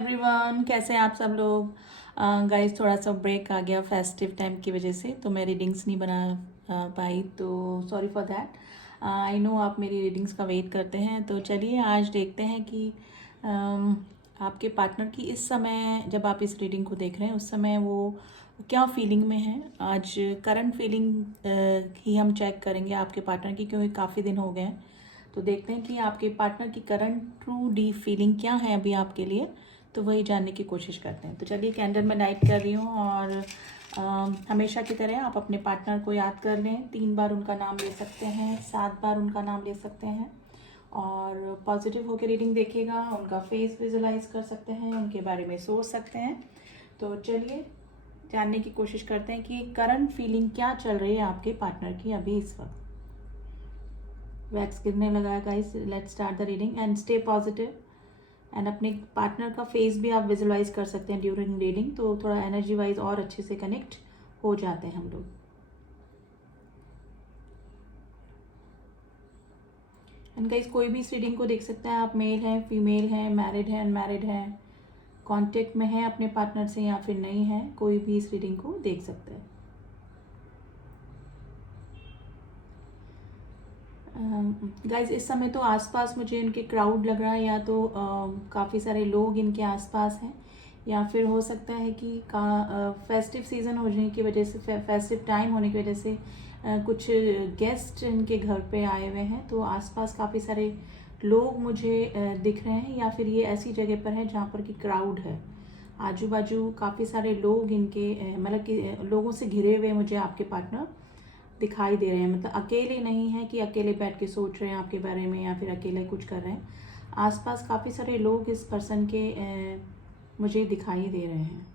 Everyone, कैसे हैं आप सब लोग। गाइस थोड़ा सा ब्रेक आ गया फेस्टिव टाइम की वजह से, तो मैं रीडिंग्स नहीं बना पाई, तो sorry for that. I know आप मेरी रीडिंग्स का वेट करते हैं, तो चलिए आज देखते हैं कि आपके पार्टनर की इस समय, जब आप इस रीडिंग को देख रहे हैं उस समय वो क्या फीलिंग में है। आज करंट फीलिंग ही हम चेक करेंगे आपके पार्टनर की, क्योंकि काफ़ी दिन हो गए हैं। तो देखते हैं कि आपके पार्टनर की करंट ट्रू डीप फीलिंग क्या है अभी आपके लिए, तो वही जानने की कोशिश करते हैं। तो चलिए कैंडल में लाइट कर रही हूँ, और हमेशा की तरह आप अपने पार्टनर को याद कर लें। 3 बार उनका नाम ले सकते हैं, 7 बार उनका नाम ले सकते हैं, और पॉजिटिव होकर रीडिंग देखिएगा। उनका फेस विजुलाइज कर सकते हैं, उनके बारे में सोच सकते हैं। तो चलिए जानने की कोशिश करते हैं कि करंट फीलिंग क्या चल रही है आपके पार्टनर की अभी इस वक्त। वैक्स गिरने लगा है guys, let's start the reading and stay positive. And अपने पार्टनर का फेस भी आप विजुलाइज कर सकते हैं ड्यूरिंग रीडिंग, तो थोड़ा एनर्जी वाइज और अच्छे से कनेक्ट हो जाते हैं हम लोग। एंड गाइस कोई भी इस रीडिंग को देख सकते हैं, आप मेल हैं, फीमेल हैं, मैरिड हैं, अनमैरिड हैं, कांटेक्ट में हैं अपने पार्टनर से या फिर नहीं है, कोई भी इस रीडिंग को देख सकते हैं। गाइज इस समय तो आसपास मुझे इनके क्राउड लग रहा है, या तो काफ़ी सारे लोग इनके आसपास हैं, या फिर हो सकता है कि फेस्टिव सीज़न होने की वजह से, फेस्टिव टाइम होने की वजह से कुछ गेस्ट इनके घर पे आए हुए हैं, तो आसपास काफ़ी सारे लोग मुझे दिख रहे हैं, या फिर ये ऐसी जगह पर है जहाँ पर कि क्राउड है। आजू बाजू काफ़ी सारे लोग इनके मतलब कि लोगों से घिरे हुए मुझे आपके पार्टनर दिखाई दे रहे हैं। मतलब अकेले नहीं है कि अकेले बैठ के सोच रहे हैं आपके बारे में, या फिर अकेले कुछ कर रहे हैं। आसपास काफ़ी सारे लोग इस पर्सन के मुझे दिखाई दे रहे हैं।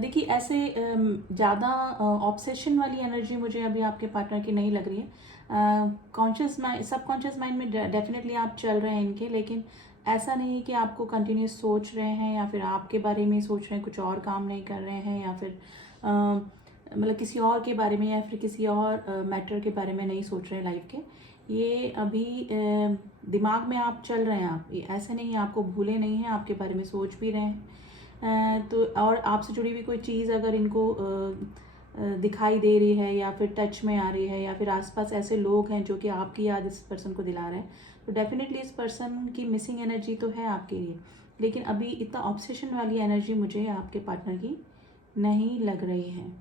देखिए ऐसे ज़्यादा ऑब्सेशन वाली एनर्जी मुझे अभी आपके पार्टनर की नहीं लग रही है। कॉन्शियस माइंड, सबकॉन्शियस माइंड में डेफिनेटली आप चल रहे हैं इनके, लेकिन ऐसा नहीं है कि आपको कंटिन्यूस सोच रहे हैं, या फिर आपके बारे में सोच रहे हैं, कुछ और काम नहीं कर रहे हैं, या फिर मतलब किसी और के बारे में, या फिर किसी और मैटर के बारे में नहीं सोच रहे हैं लाइफ के। ये अभी दिमाग में आप चल रहे हैं, आप ऐसे नहीं है, आपको भूले नहीं हैं, आपके बारे में सोच भी रहे हैं। तो और आपसे जुड़ी हुई कोई चीज़ अगर इनको दिखाई दे रही है, या फिर टच में आ रही है, या फिर आसपास ऐसे लोग हैं जो कि आपकी याद इस पर्सन को दिला रहे हैं, तो डेफिनेटली इस पर्सन की मिसिंग एनर्जी तो है आपके लिए, लेकिन अभी इतना ऑब्सेशन वाली एनर्जी मुझे आपके पार्टनर की नहीं लग रही है।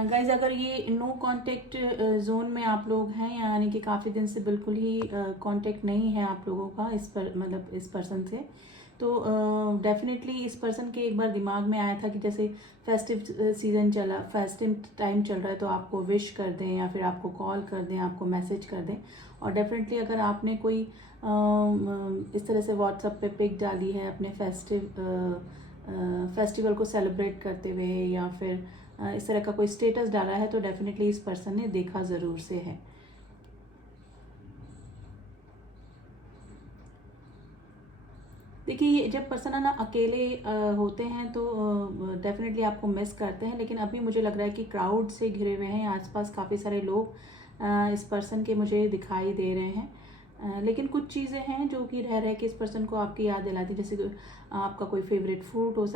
गाइज अगर ये नो कांटेक्ट जोन में आप लोग हैं, यानी कि काफ़ी दिन से बिल्कुल ही कांटेक्ट नहीं है आप लोगों का इस पर, मतलब इस पर्सन से, तो डेफिनेटली इस पर्सन के एक बार दिमाग में आया था कि जैसे फेस्टिव सीजन चला, फेस्टिव टाइम चल रहा है, तो आपको विश कर दें, या फिर आपको कॉल कर दें, आपको मैसेज कर दें। और डेफिनेटली अगर आपने कोई इस तरह से व्हाट्सएप पे पिक डाली है अपने फेस्टिवल को सेलिब्रेट करते हुए, या फिर इस तरह का कोई स्टेटस डाला है, तो डेफिनेटली इस पर्सन ने देखा ज़रूर से है। देखिए ये जब पर्सन है ना अकेले होते हैं, तो डेफिनेटली आपको मिस करते हैं, लेकिन अभी मुझे लग रहा है कि क्राउड से घिरे हुए हैं, आसपास काफ़ी सारे लोग इस पर्सन के मुझे दिखाई दे रहे हैं। लेकिन कुछ चीज़ें हैं जो कि रह के इस पर्सन को आपकी याद दिलाती, जैसे कि आपका कोई फेवरेट फूड हो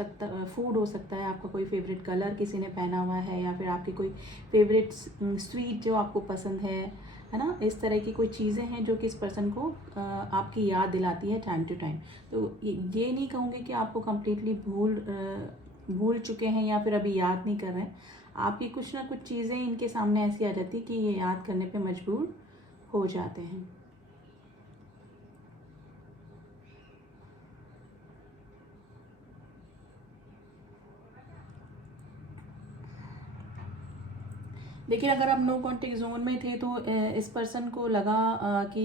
सकता है, आपका कोई फेवरेट कलर किसी ने पहना हुआ है, या फिर आपकी कोई फेवरेट स्वीट जो आपको पसंद है ना। इस तरह की कोई चीज़ें हैं जो कि इस पर्सन को आपकी याद दिलाती है टाइम टू टाइम। तो ये नहीं कहूँगी कि आपको कम्प्लीटली भूल चुके हैं, या फिर अभी याद नहीं कर रहे हैं। आपकी कुछ ना कुछ चीज़ें इनके सामने ऐसी आ जाती कि ये याद करने पे मजबूर हो जाते हैं। देखिए अगर आप नो कांटेक्ट जोन में थे, तो इस पर्सन को लगा कि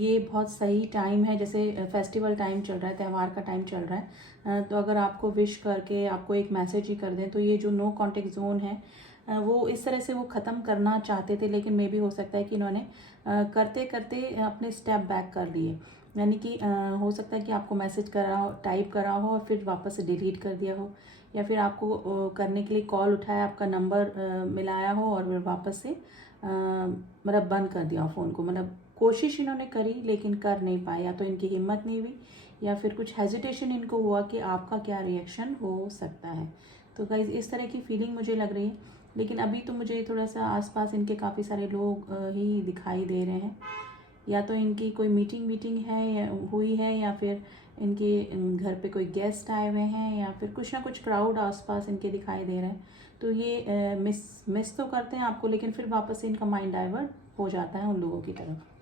ये बहुत सही टाइम है, जैसे फेस्टिवल टाइम चल रहा है, त्यौहार का टाइम चल रहा है, तो अगर आपको विश करके आपको एक मैसेज ही कर दें, तो ये जो नो कांटेक्ट जोन है वो इस तरह से वो ख़त्म करना चाहते थे, लेकिन मे भी हो सकता है कि इन्होंने करते करते अपने स्टेप बैक कर लिए। यानी कि हो सकता है कि आपको मैसेज करा हो, टाइप करा हो और फिर वापस से डिलीट कर दिया हो, या फिर आपको करने के लिए कॉल उठाया, आपका नंबर मिलाया हो और फिर वापस से मतलब बंद कर दिया हो फ़ोन को। मतलब कोशिश इन्होंने करी लेकिन कर नहीं पाए, या तो इनकी हिम्मत नहीं हुई या फिर कुछ हेजिटेशन इनको हुआ कि आपका क्या रिएक्शन हो सकता है। तो गाइज़ इस तरह की फीलिंग मुझे लग रही है। लेकिन अभी तो मुझे थोड़ा सा आसपास इनके काफ़ी सारे लोग ही दिखाई दे रहे हैं, या तो इनकी कोई मीटिंग है हुई है, या फिर इनके घर पे कोई गेस्ट आए हुए हैं, या फिर कुछ ना कुछ क्राउड आसपास इनके दिखाई दे रहा है। तो ये मिस तो करते हैं आपको, लेकिन फिर वापस से इनका माइंड डाइवर्ट हो जाता है उन लोगों की तरफ।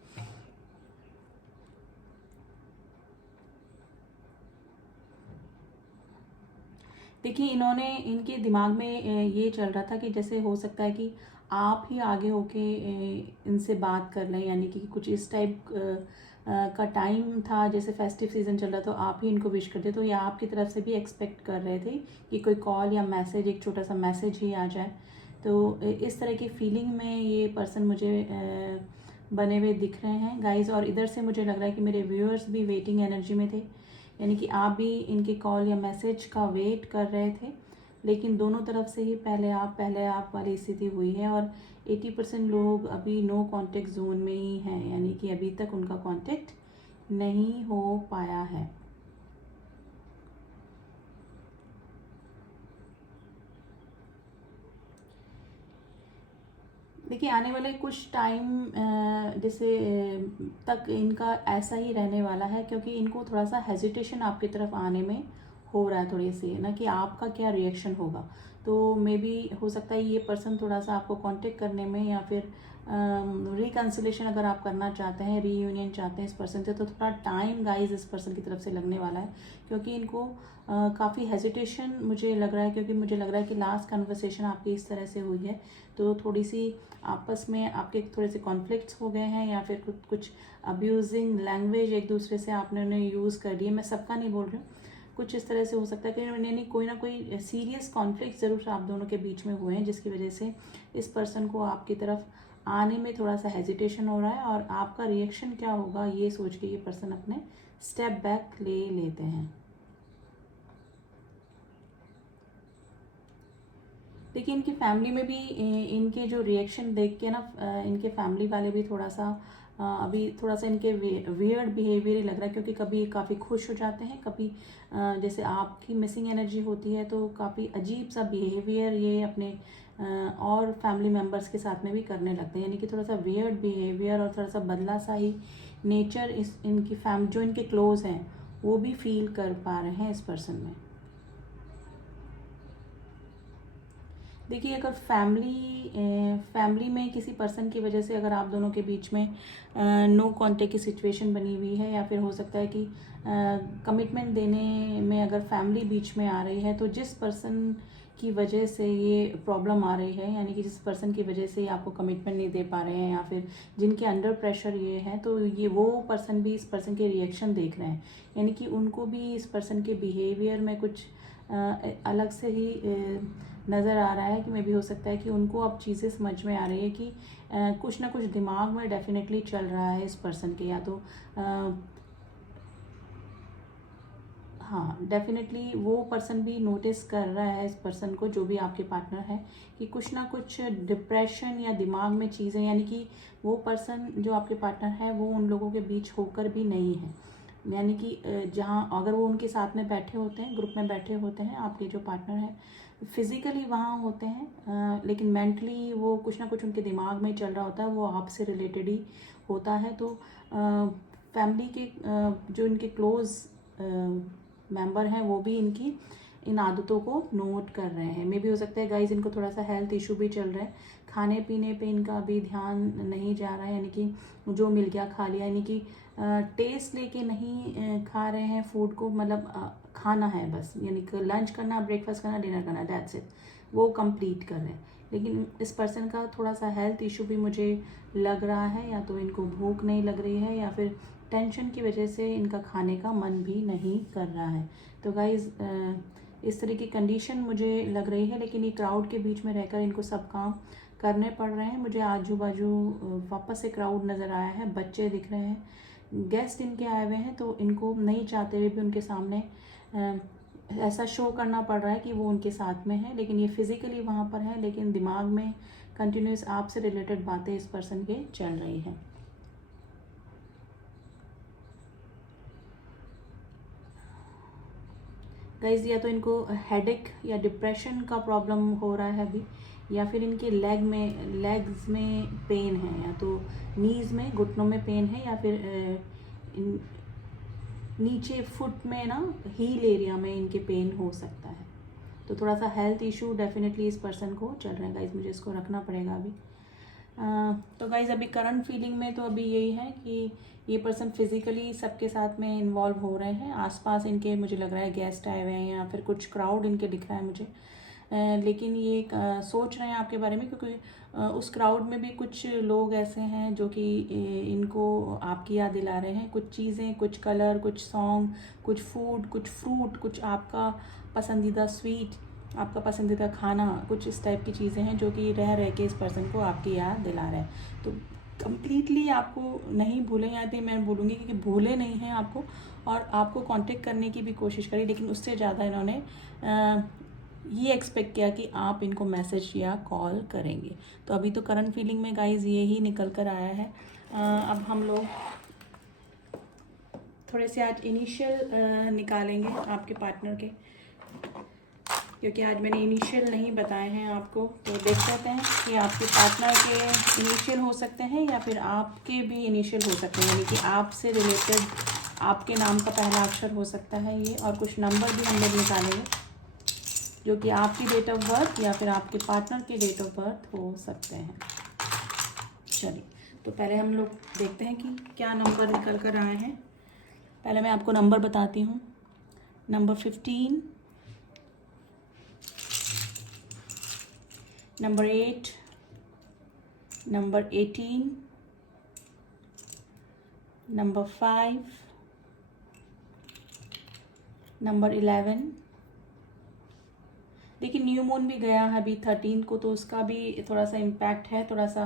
देखिए इन्होंने, इनके दिमाग में ये चल रहा था कि जैसे हो सकता है कि आप ही आगे होके इनसे बात कर लें, यानी कि कुछ इस टाइप का टाइम था, जैसे फेस्टिव सीज़न चल रहा तो आप ही इनको विश करते, तो ये आपकी तरफ से भी एक्सपेक्ट कर रहे थे कि कोई कॉल या मैसेज, एक छोटा सा मैसेज ही आ जाए। तो इस तरह की फीलिंग में ये पर्सन मुझे बने हुए दिख रहे हैं गाइज। और इधर से मुझे लग रहा है कि मेरे व्यूअर्स भी वेटिंग एनर्जी में थे, यानी कि आप भी इनके कॉल या मैसेज का वेट कर रहे थे, लेकिन दोनों तरफ से ही पहले आप वाली स्थिति हुई है। और 80% लोग अभी नो कांटेक्ट जोन में ही हैं, यानी कि अभी तक उनका कांटेक्ट नहीं हो पाया है। देखिए आने वाले कुछ टाइम जैसे तक इनका ऐसा ही रहने वाला है, क्योंकि इनको थोड़ा सा हेजिटेशन आपकी तरफ आने में हो रहा है थोड़ी सी ना, कि आपका क्या रिएक्शन होगा। तो मे बी हो सकता है ये पर्सन थोड़ा सा आपको कांटेक्ट करने में, या फिर रिकन्सिलेशन अगर आप करना चाहते हैं, रीयूनियन चाहते हैं इस पर्सन से, तो थोड़ा टाइम गाइज इस पर्सन की तरफ से लगने वाला है, क्योंकि इनको काफ़ी हेजिटेशन मुझे लग रहा है, क्योंकि मुझे लग रहा है कि लास्ट कन्वर्सेशन आपकी इस तरह से हुई है, तो थोड़ी सी आपस में आपके थोड़े से कॉन्फ्लिक्ट्स हो गए हैं, या फिर कुछ अब्यूजिंग लैंग्वेज एक दूसरे से आपने उन्हें यूज़ कर दी है। मैं सबका नहीं बोल रही हूँ, कुछ इस तरह से हो सकता है कि यानी कोई ना कोई सीरियस कॉन्फ्लिक्ट ज़रूर आप दोनों के बीच में हुए हैं, जिसकी वजह से इस पर्सन को आपकी तरफ आने में थोड़ा सा हेजिटेशन हो रहा है, और आपका रिएक्शन क्या होगा ये सोच के ये पर्सन अपने स्टेप बैक ले लेते हैं। देखिए इनकी फैमिली में भी इनके जो रिएक्शन देख के ना, इनके फैमिली वाले भी थोड़ा सा अभी थोड़ा सा इनके वियर्ड बिहेवियर ही लग रहा है, क्योंकि कभी काफ़ी खुश हो जाते हैं, कभी जैसे आपकी मिसिंग एनर्जी होती है तो काफ़ी अजीब सा बिहेवियर ये अपने और फैमिली मेम्बर्स के साथ में भी करने लगते हैं, यानी कि थोड़ा सा वियर्ड बिहेवियर और थोड़ा सा बदला सा ही नेचर इस इनकी जो इनके क्लोज हैं वो भी फील कर पा रहे हैं इस पर्सन में। देखिए अगर फैमिली में किसी पर्सन की वजह से अगर आप दोनों के बीच में नो कांटेक्ट की सिचुएशन बनी हुई है, या फिर हो सकता है कि कमिटमेंट देने में अगर फैमिली बीच में आ रही है, तो जिस पर्सन की वजह से ये प्रॉब्लम आ रही है, यानी कि जिस पर्सन की वजह से आपको कमिटमेंट नहीं दे पा रहे हैं, या फिर जिनके अंडर प्रेशर ये है, तो ये वो पर्सन भी इस पर्सन के रिएक्शन देख रहे हैं, यानी कि उनको भी इस पर्सन के बिहेवियर में कुछ अलग से ही नज़र आ रहा है, कि मे भी हो सकता है कि उनको अब चीज़ें समझ में आ रही है कि कुछ ना कुछ दिमाग में डेफिनेटली चल रहा है इस पर्सन के, या तो हाँ डेफिनेटली वो पर्सन भी नोटिस कर रहा है इस पर्सन को, जो भी आपके पार्टनर है, कि कुछ ना कुछ डिप्रेशन या दिमाग में चीज़ें, यानी कि वो पर्सन जो आपके पार्टनर है वो उन लोगों के बीच होकर भी नहीं है, यानी कि जहाँ अगर वो उनके साथ में बैठे होते हैं, ग्रुप में बैठे होते हैं, आपके जो पार्टनर है फिजिकली वहाँ होते हैं, लेकिन मेंटली वो कुछ ना कुछ उनके दिमाग में चल रहा होता है, वो आपसे रिलेटेड ही होता है। तो फैमिली के जो इनके क्लोज मेंबर हैं वो भी इनकी इन आदतों को नोट कर रहे हैं। मे भी हो सकता है गाइज इनको थोड़ा सा हेल्थ इशू भी चल रहा है, खाने पीने पे इनका अभी ध्यान नहीं जा रहा है, यानी कि जो मिल गया खा लिया, यानी कि टेस्ट लेके नहीं खा रहे हैं फूड को, मतलब खाना है बस, यानी कि लंच करना, ब्रेकफास्ट करना, डिनर करना, दैट्स इट, वो कंप्लीट कर रहे हैं। लेकिन इस पर्सन का थोड़ा सा हेल्थ इशू भी मुझे लग रहा है, या तो इनको भूख नहीं लग रही है, या फिर टेंशन की वजह से इनका खाने का मन भी नहीं कर रहा है। तो गाइज़ इस तरह की कंडीशन मुझे लग रही है, लेकिन ये क्राउड के बीच में रहकर इनको सब काम करने पड़ रहे हैं। मुझे आजू बाजू वापस से क्राउड नज़र आया है, बच्चे दिख रहे हैं, गेस्ट इनके आए हुए हैं, तो इनको नहीं चाहते हुए भी उनके सामने ऐसा शो करना पड़ रहा है कि वो उनके साथ में है, लेकिन ये फिज़िकली वहाँ पर है, लेकिन दिमाग में कंटिन्यूस आपसे रिलेटेड बातें इस पर्सन के चल रही हैं। गाइज या तो इनको हेडेक या डिप्रेशन का प्रॉब्लम हो रहा है अभी, या फिर इनके लेग्स में पेन है, या तो नीज में, घुटनों में पेन है, या फिर नीचे फुट में ना हील एरिया में इनके पेन हो सकता है। तो थोड़ा सा हेल्थ इशू डेफिनेटली इस पर्सन को चल रहा है गाइज, मुझे इसको रखना पड़ेगा अभी। तो गाइज अभी करंट फीलिंग में तो अभी यही है कि ये पर्सन फिज़िकली सबके साथ में इन्वॉल्व हो रहे हैं, आसपास इनके मुझे लग रहा है गेस्ट आए हुए हैं या फिर कुछ क्राउड इनके दिख रहा है मुझे, लेकिन ये सोच रहे हैं आपके बारे में, क्योंकि उस क्राउड में भी कुछ लोग ऐसे हैं जो कि इनको आपकी याद दिला रहे हैं। कुछ चीज़ें, कुछ कलर, कुछ सॉन्ग, कुछ फूड, कुछ फ्रूट, कुछ आपका पसंदीदा स्वीट, आपका पसंदीदा खाना, कुछ इस टाइप की चीज़ें हैं जो कि रह रह के इस पर्सन को आपकी याद दिला रहे हैं। तो कम्प्लीटली आपको नहीं भूलें, या तो मैं बोलूँगी कि भूले नहीं हैं आपको, और आपको कांटेक्ट करने की भी कोशिश करी, लेकिन उससे ज़्यादा इन्होंने ये एक्सपेक्ट किया कि आप इनको मैसेज या कॉल करेंगे। तो अभी तो करंट फीलिंग में गाइज ये ही निकल कर आया है। अब हम लोग थोड़े से आज इनिशियल निकालेंगे आपके पार्टनर के, क्योंकि आज मैंने इनिशियल नहीं बताए हैं आपको। तो देख सकते हैं कि आपके पार्टनर के इनिशियल हो सकते हैं या फिर आपके भी इनिशियल हो सकते हैं, यानी कि आपसे रिलेटेड आपके नाम का पहला अक्षर हो सकता है ये। और कुछ नंबर भी हम लोग निकालेंगे जो कि आपकी डेट ऑफ बर्थ या फिर आपके पार्टनर की डेट ऑफ बर्थ हो सकते हैं। चलिए, तो पहले हम लोग देखते हैं कि क्या नंबर निकल कर आए हैं। पहले मैं आपको नंबर बताती हूँ। Number 15, number 8, number 18, number 5, number 11। देखिए न्यू मून भी गया है अभी 13 को, तो उसका भी थोड़ा सा इम्पैक्ट है, थोड़ा सा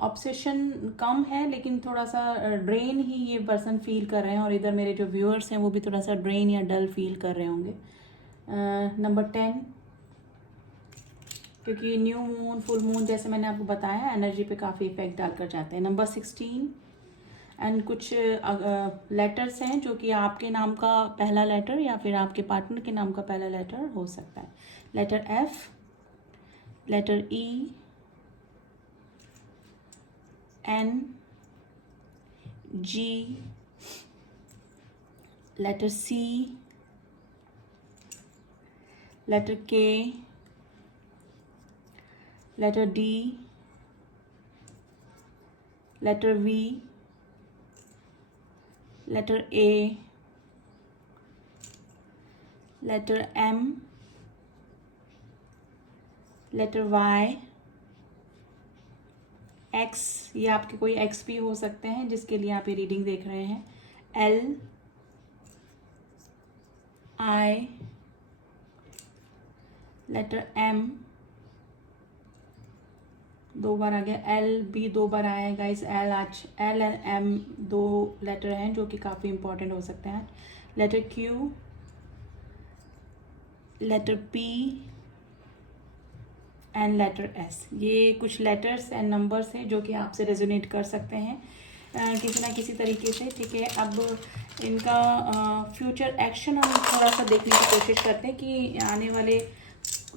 ऑब्सेशन कम है, लेकिन थोड़ा सा ड्रेन ही ये पर्सन फील कर रहे हैं। और इधर मेरे जो व्यूअर्स हैं वो भी थोड़ा सा ड्रेन या डल फील कर रहे होंगे। नंबर 10, क्योंकि न्यू मून, फुल मून जैसे मैंने आपको बताया एनर्जी पे काफ़ी इफेक्ट डालकर जाते हैं। नंबर 16, एंड कुछ लेटर्स हैं जो कि आपके नाम का पहला लेटर या फिर आपके पार्टनर के नाम का पहला लेटर हो सकता है। Letter F, letter E, N, G, letter C, letter K, letter D, letter V, letter A, letter M, letter Y, X, ये आपके कोई एक्स भी हो सकते हैं जिसके लिए आप ये रीडिंग देख रहे हैं। एल, आई, लेटर एम, 2 बार आ गया। एल भी 2 बार आया है गाइस। एल आज एल एंड एम 2 लेटर हैं जो कि काफ़ी इंपॉर्टेंट हो सकते हैं। Letter Q, letter P and letter S, ये कुछ लेटर्स एंड नंबर्स हैं जो कि आपसे रेजोनेट कर सकते हैं किसी ना किसी तरीके से। ठीक है, अब इनका फ्यूचर एक्शन हम थोड़ा सा देखने की कोशिश करते हैं कि आने वाले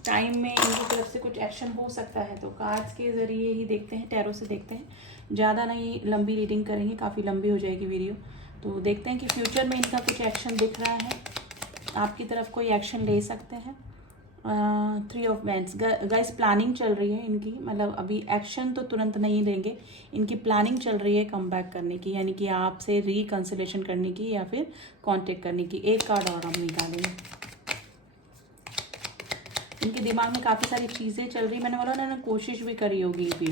टाइम में इनकी तरफ से कुछ एक्शन हो सकता है। तो कार्ड्स के ज़रिए ही देखते हैं, टैरो से देखते हैं, ज़्यादा नहीं लंबी रीडिंग करेंगे, काफ़ी लंबी हो जाएगी वीडियो। तो देखते हैं कि फ्यूचर में इनका कुछ एक्शन दिख रहा है, आपकी तरफ कोई एक्शन ले सकते हैं। 3 ऑफ वैंड्स गाइस, प्लानिंग चल रही है इनकी, मतलब अभी एक्शन तो तुरंत नहीं लेंगे, इनकी प्लानिंग चल रही है कम बैक करने की, यानी कि आपसे रिकन्सिलेशन करने की या फिर कांटेक्ट करने की। एक कार्ड और हम निकालेंगे। इनके दिमाग में काफ़ी सारी चीज़ें चल रही, मैंने बोला उन्होंने कोशिश भी करी होगी भी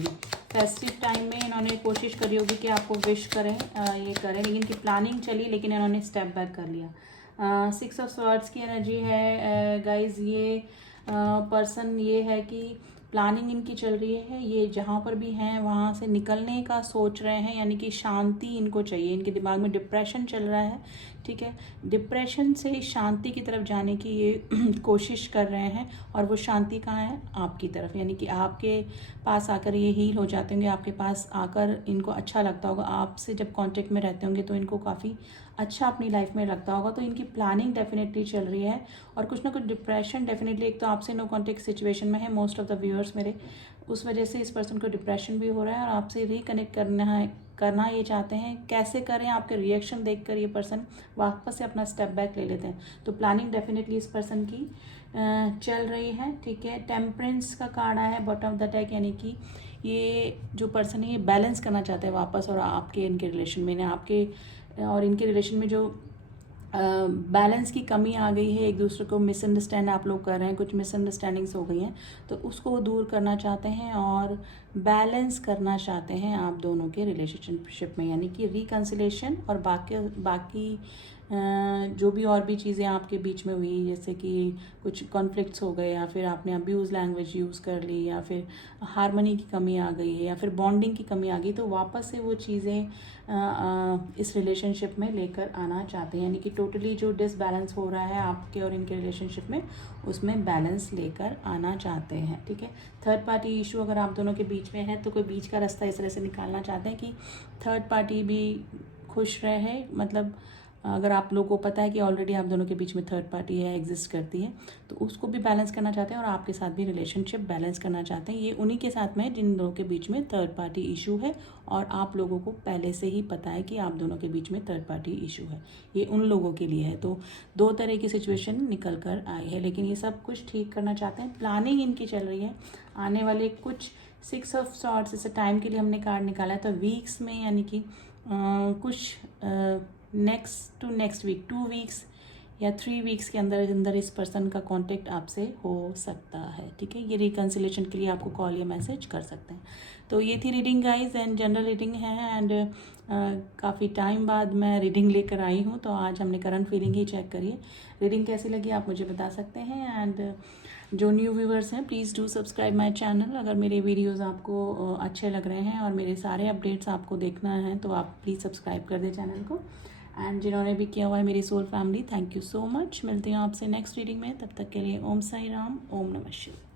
फेस्टिव टाइम में, इन्होंने कोशिश करी होगी कि आपको विश करें, ये करें, लेकिन इनकी प्लानिंग चली, लेकिन इन्होंने स्टेप बैक कर लिया। 6 ऑफ स्वॉर्ड्स की एनर्जी है गाइज। ये पर्सन ये है कि प्लानिंग इनकी चल रही है, ये जहाँ पर भी हैं वहाँ से निकलने का सोच रहे हैं, यानी कि शांति इनको चाहिए। इनके दिमाग में डिप्रेशन चल रहा है, ठीक है। डिप्रेशन से शांति की तरफ जाने की ये कोशिश कर रहे हैं, और वो शांति कहाँ है? आपकी तरफ, यानी कि आपके पास आकर ये हील हो जाते होंगे, आपके पास आकर इनको अच्छा लगता होगा, आपसे जब कांटेक्ट में रहते होंगे तो इनको काफ़ी अच्छा अपनी लाइफ में लगता होगा। तो इनकी प्लानिंग डेफिनेटली चल रही है, और कुछ ना कुछ डिप्रेशन डेफिनेटली, एक तो आपसे नो कांटेक्ट सिचुएशन में है मोस्ट ऑफ द व्यूअर्स मेरे, उस वजह से इस पर्सन को डिप्रेशन भी हो रहा है, और आपसे रिकनेक्ट करना ये चाहते हैं। कैसे करें? आपके रिएक्शन देखकर ये पर्सन वापस से अपना स्टेप बैक ले लेते हैं। तो प्लानिंग डेफिनेटली इस पर्सन की चल रही है, ठीक है। टेम्परेंस का कार्ड आया है बॉटम ऑफ द डेक, यानी कि ये जो पर्सन है ये बैलेंस करना चाहते हैं वापस, और आपके इनके रिलेशन में, आपके और इनके रिलेशन में जो बैलेंस की कमी आ गई है, एक दूसरे को मिसअंडरस्टैंड आप लोग कर रहे हैं, कुछ मिसअंडरस्टैंडिंग्स हो गई हैं, तो उसको वो दूर करना चाहते हैं और बैलेंस करना चाहते हैं आप दोनों के रिलेशनशिप में, यानी कि रिकन्सिलेशन। और बाकी जो भी और भी चीज़ें आपके बीच में हुई, जैसे कि कुछ कॉन्फ्लिक्ट्स हो गए, या फिर आपने अब्यूज़ लैंग्वेज यूज़ कर ली, या फिर हार्मनी की कमी आ गई है, या फिर बॉन्डिंग की कमी आ गई, तो वापस से वो चीज़ें इस रिलेशनशिप में लेकर आना चाहते हैं, यानी कि टोटली जो डिसबैलेंस हो रहा है आपके और इनके रिलेशनशिप में, उसमें बैलेंस लेकर आना चाहते हैं, ठीक है। थर्ड पार्टी इशू अगर आप दोनों के बीच में है, तो कोई बीच का रास्ता इस तरह से निकालना चाहते हैं कि थर्ड पार्टी भी खुश रहे। मतलब अगर आप लोगों को पता है कि ऑलरेडी आप दोनों के बीच में थर्ड पार्टी है, एग्जिस्ट करती है, तो उसको भी बैलेंस करना चाहते हैं, और आपके साथ भी रिलेशनशिप बैलेंस करना चाहते हैं। ये उन्हीं के साथ में है जिन लोगों के बीच में थर्ड पार्टी इशू है, और आप लोगों को पहले से ही पता है कि आप दोनों के बीच में थर्ड पार्टी इशू है। ये उन लोगों के लिए है। तो दो तरह की सिचुएशन निकल कर आई है, लेकिन ये सब कुछ ठीक करना चाहते हैं। प्लानिंग इनकी चल रही है आने वाले कुछ 6 ऑफ सॉर्ट्स इस टाइम के लिए हमने कार्ड निकाला है, तो वीक्स में, यानी कि कुछ next to next week, 2 weeks या 3 वीक्स के अंदर इस पर्सन का कांटेक्ट आपसे हो सकता है, ठीक है। ये रिकन्सिलेशन के लिए आपको कॉल या मैसेज कर सकते हैं। तो ये थी reading guys, and general reading है, एंड काफ़ी टाइम बाद मैं रीडिंग लेकर आई हूँ, तो आज हमने करंट फीलिंग ही चेक करिए। रीडिंग कैसी लगी आप मुझे बता सकते हैं, एंड जो न्यू व्यूवर्स हैं please do subscribe my channel. अगर मेरे वीडियोस आपको अच्छे लग रहे हैं और मेरे सारे अपडेट्स आपको देखना है, तो आप प्लीज़ सब्सक्राइब कर दें चैनल को। एंड जिन्होंने भी किया हुआ है मेरी soul family, thank you so much. मिलती हूँ आपसे नेक्स्ट रीडिंग में, तब तक के लिए ओम साई राम, ओम नमः शिवाय।